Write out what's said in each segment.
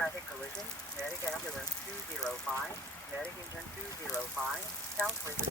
Traffic collision, Medic Ambulance 205, Medic Engine 205, Southwest.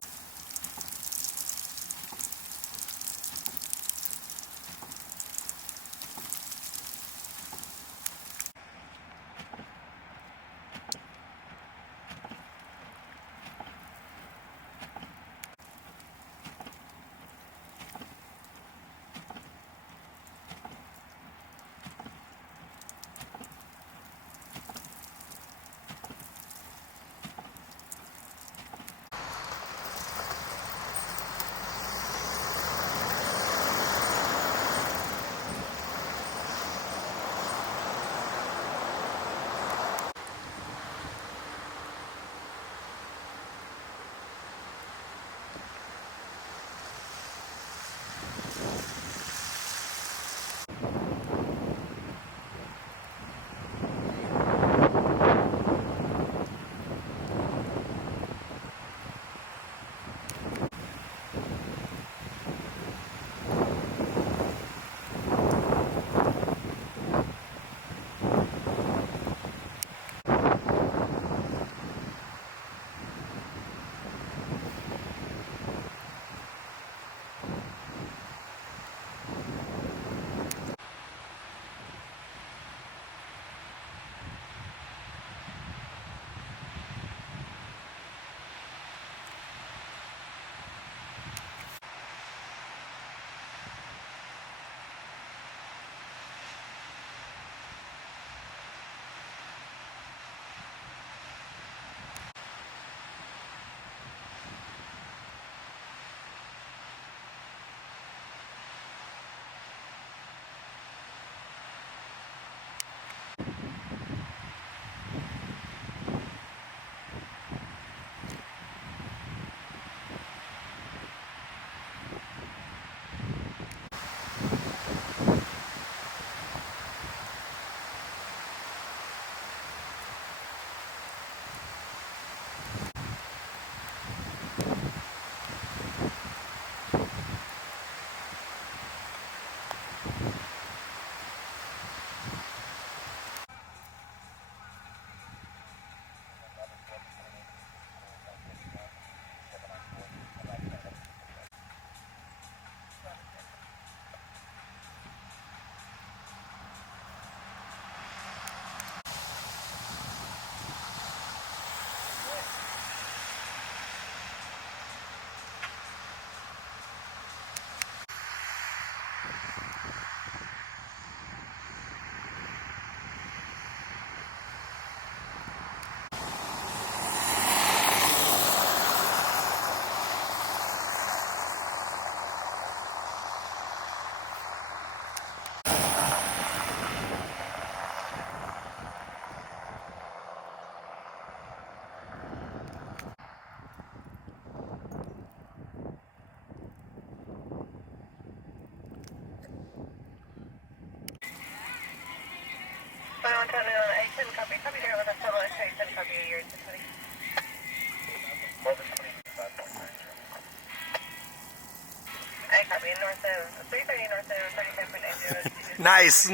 Nice.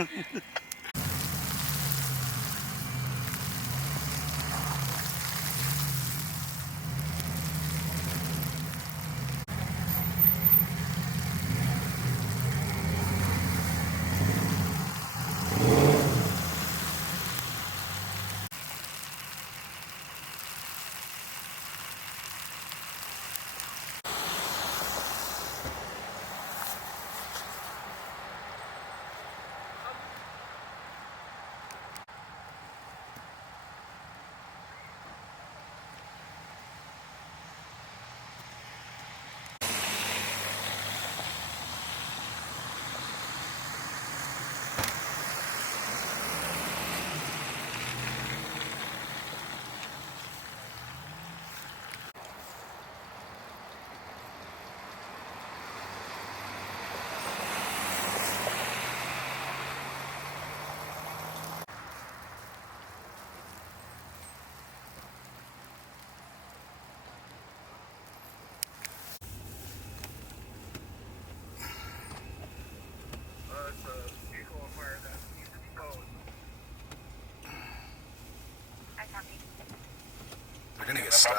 They're gonna get stuck.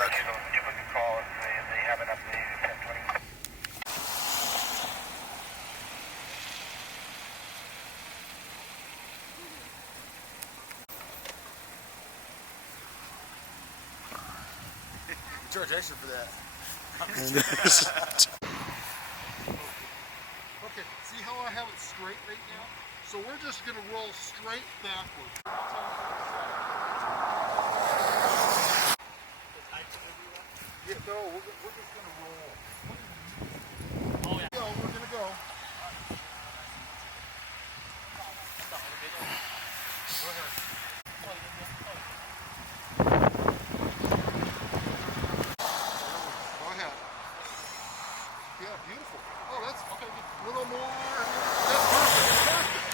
Charge extra for that. Okay, see how I have it straight right now? So we're just going to roll straight backward. Yeah, no, we're just going to roll. Oh, yeah. We're going to go. Go ahead. Go ahead. Yeah, beautiful. Oh, that's okay. A little more. That's perfect. Perfect.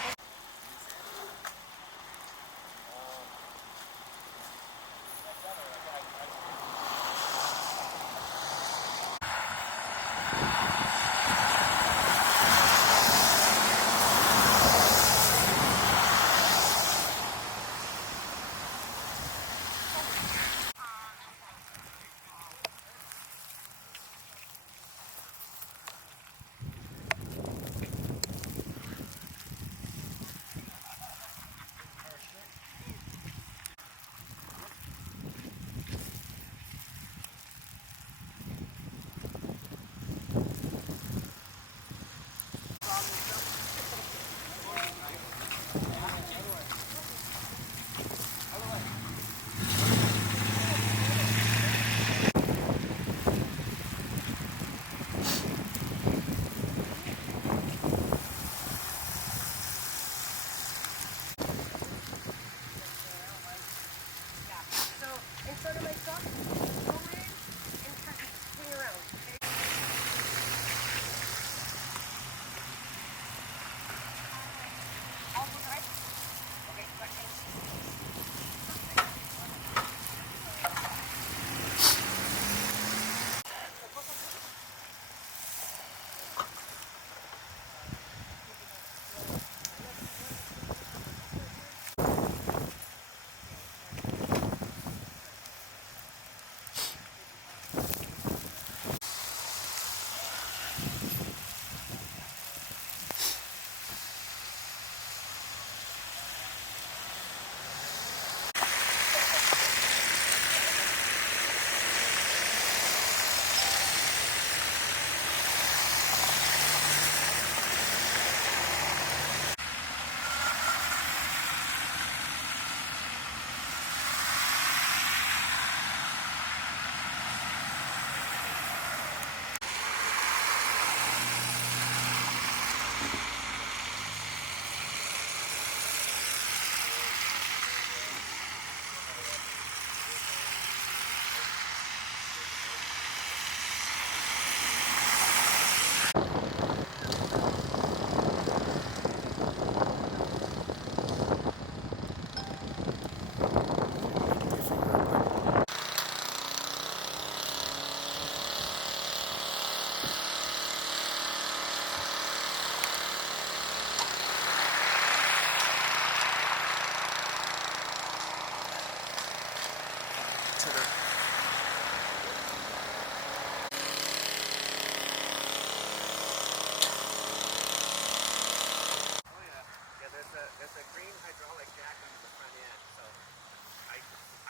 a green hydraulic jack under the front end, so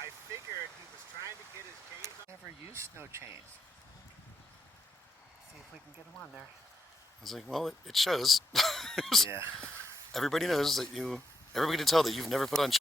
I figured he was trying to get his chains on. Never used snow chains. See if we can get him on there. I was like, well, it shows. Yeah. Everybody knows that everybody can tell that you've never put on.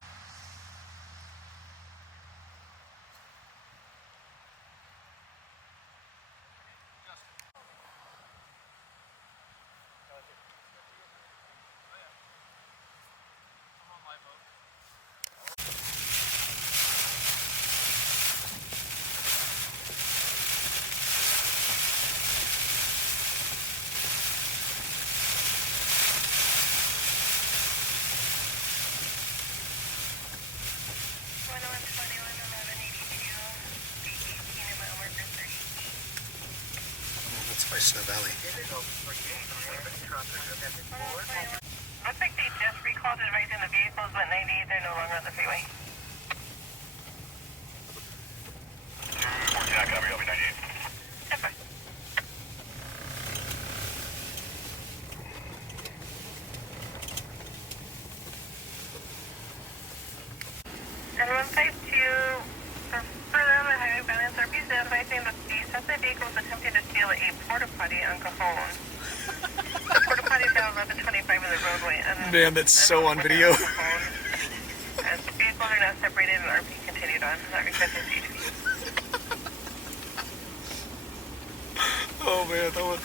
That's by Snow Valley. Looks like they just recalled advising the vehicles went 90. They're no longer on the freeway. 14, I copy, I'll be 98. That's fine. And 152, for further on the highway balance, RP is advising that the suspect vehicle was attempting to steal a porta potty on Cajon. The porta potty is now 1125 in the roadway. And Man, that's so on video. And the vehicles are now separated and RP continued on. Not requesting CHP. Oh man, that one.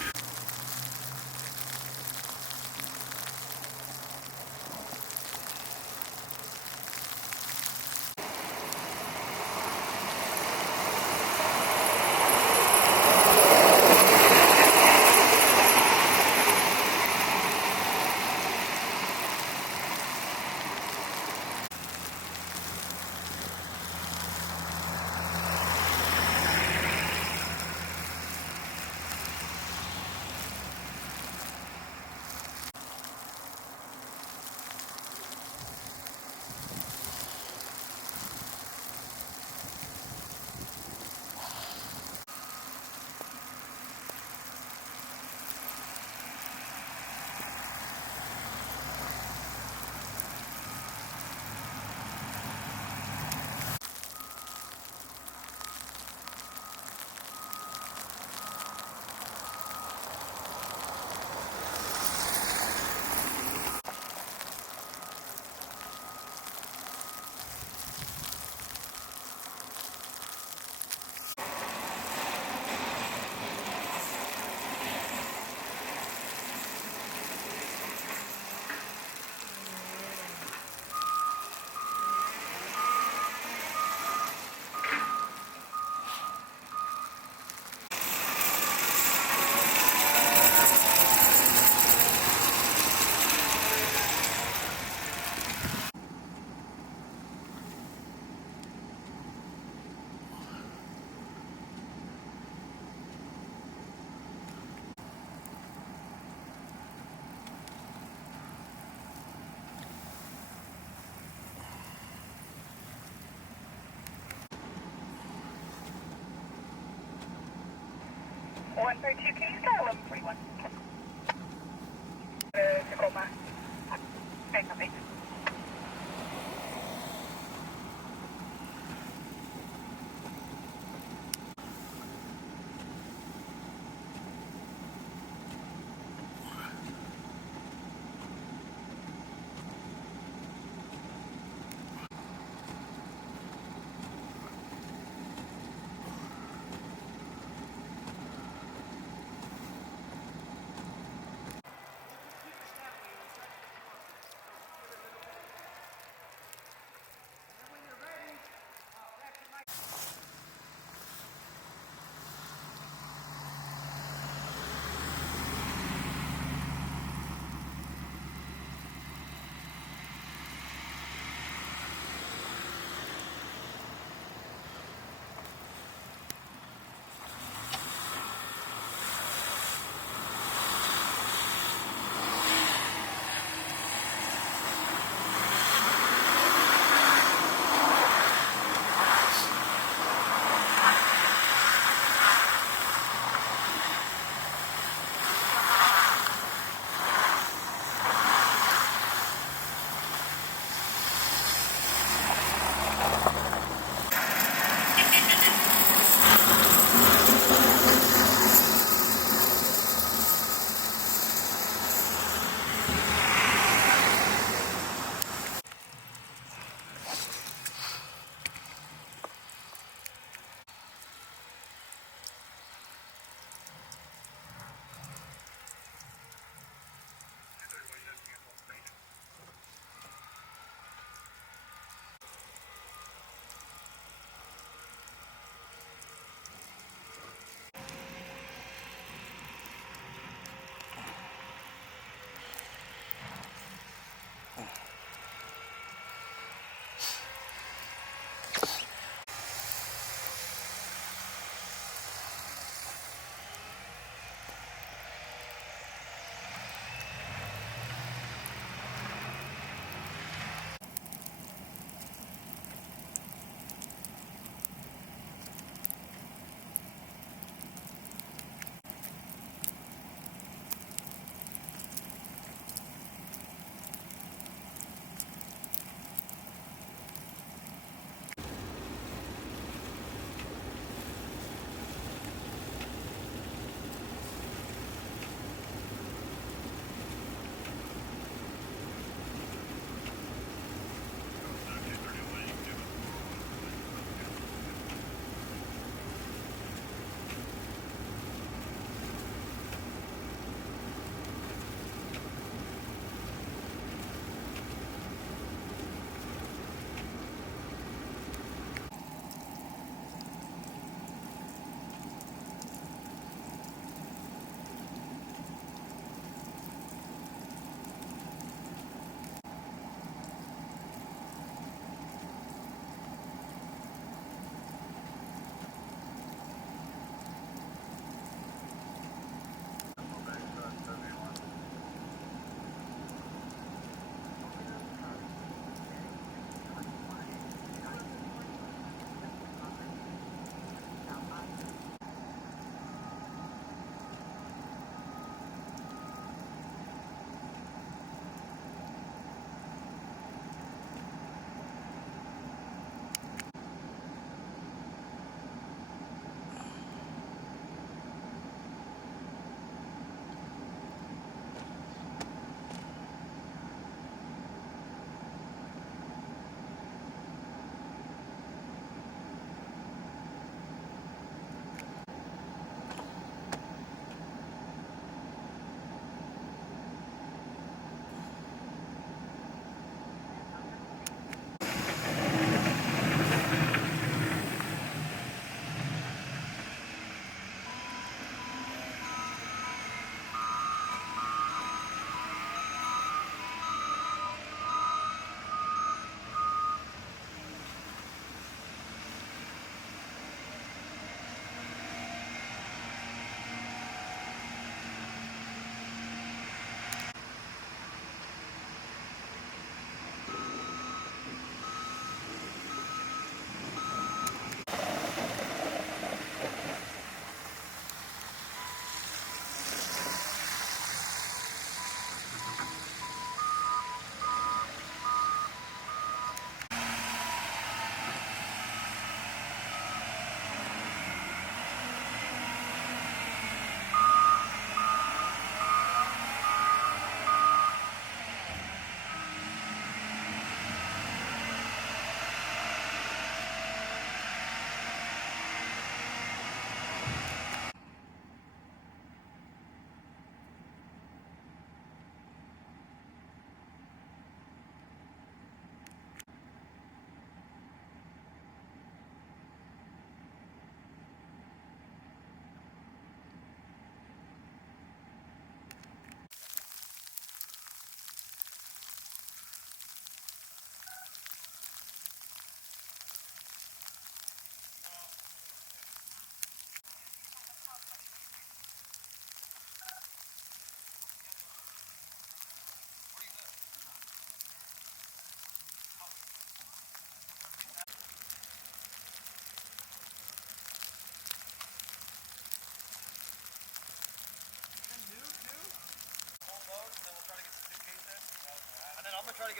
One 132, can you start 1141? Tacoma. Okay, copy.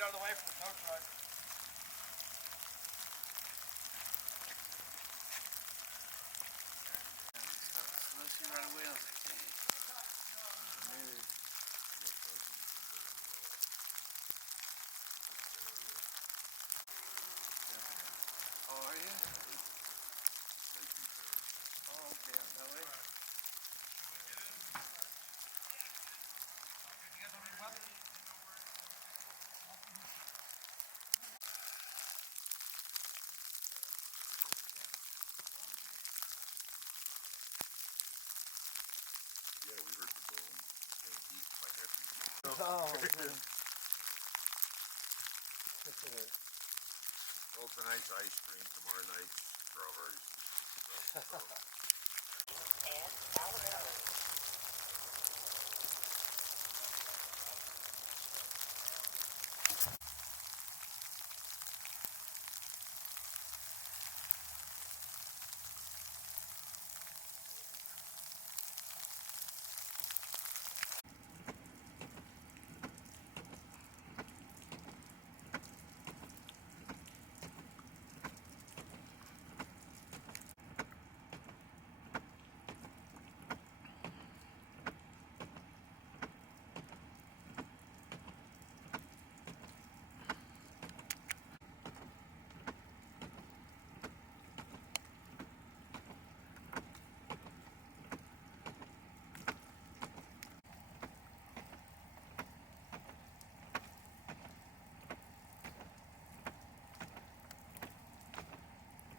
out of the way for the tow truck. Smoking right away on the tank. Oh, are you? Oh, okay, out that way. Yeah, we heard the boom. Came deep, my nephew. Oh, Well, tonight's ice cream, tomorrow night's strawberries. And Alabama.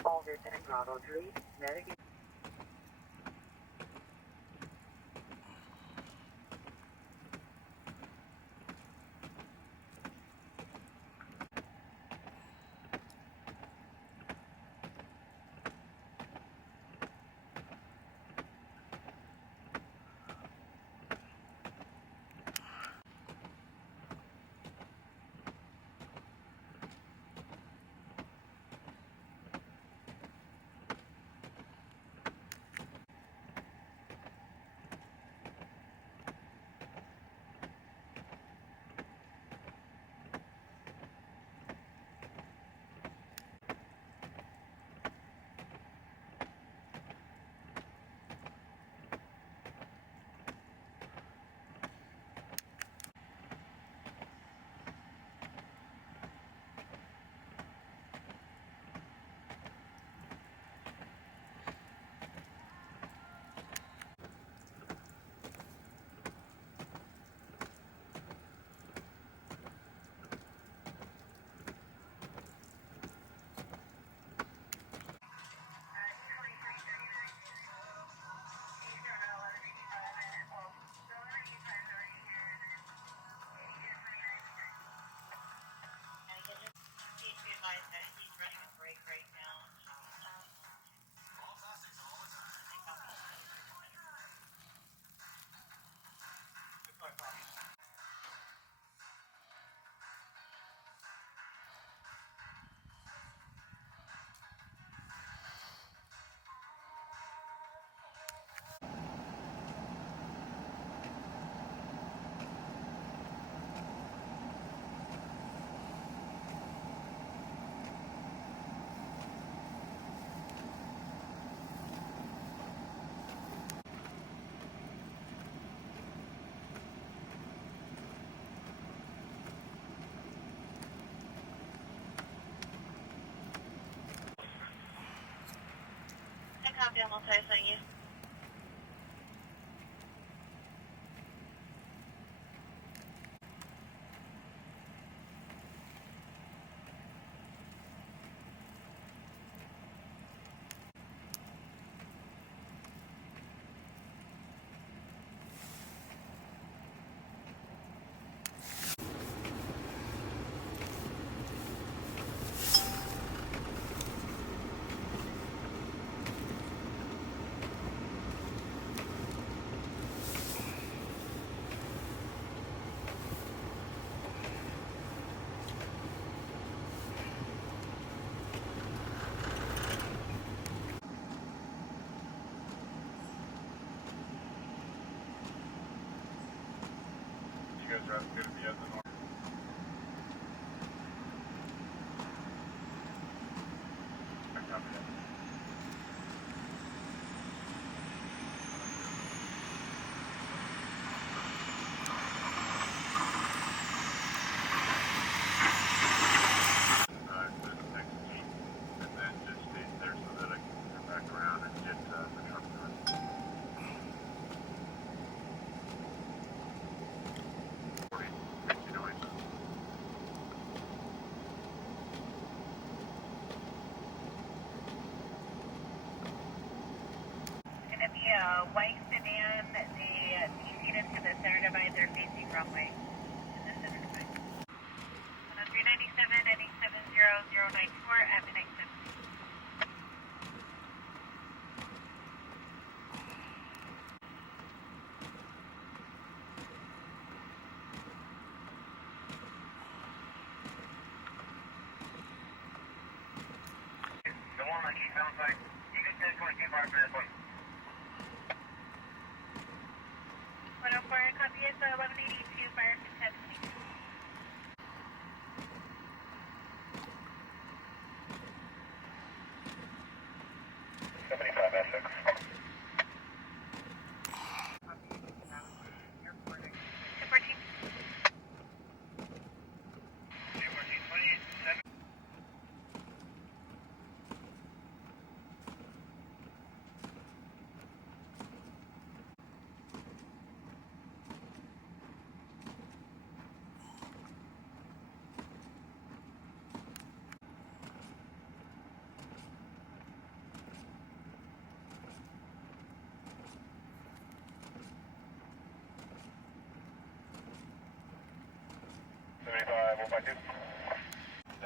Alderton and Bravo 3, medic. He's running a break right now. I copy, I'm multi-signing you. You guys are going to be at the north. white sedan. They eating into the center divide. They're facing runway in the center divide. 397 heading 70094 at midnight 7. The one on eastbound side, you can send 22 bar for this one. 104, copy is 1182, fire to 1022.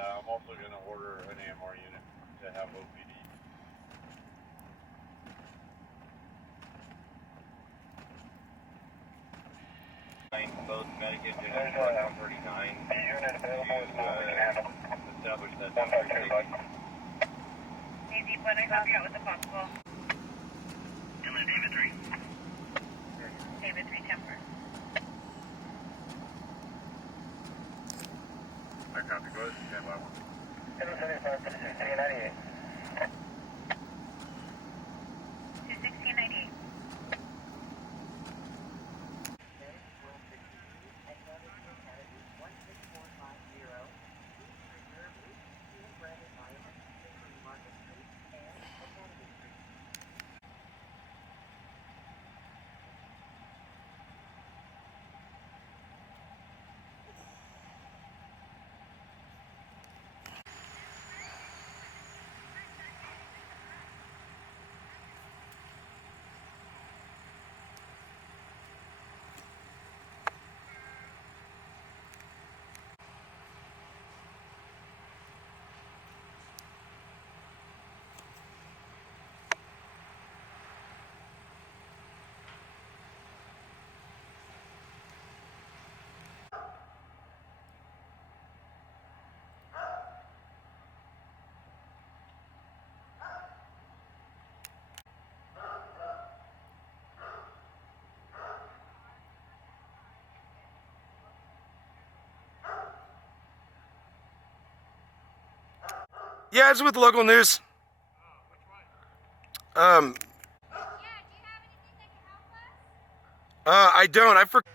I'm also going to order an AMR unit to have OPD. Both Medicaid and 139. The unit available is what we can handle. Establish that. 152. Easy, but I copy out with the possible. Inland David 3. David 3 temper. I copy. Go ahead. Stand by 1. 275 to 1698. 21698. Yeah, it's with local news. Yeah, do you have anything that can help us? I don't. I forgot.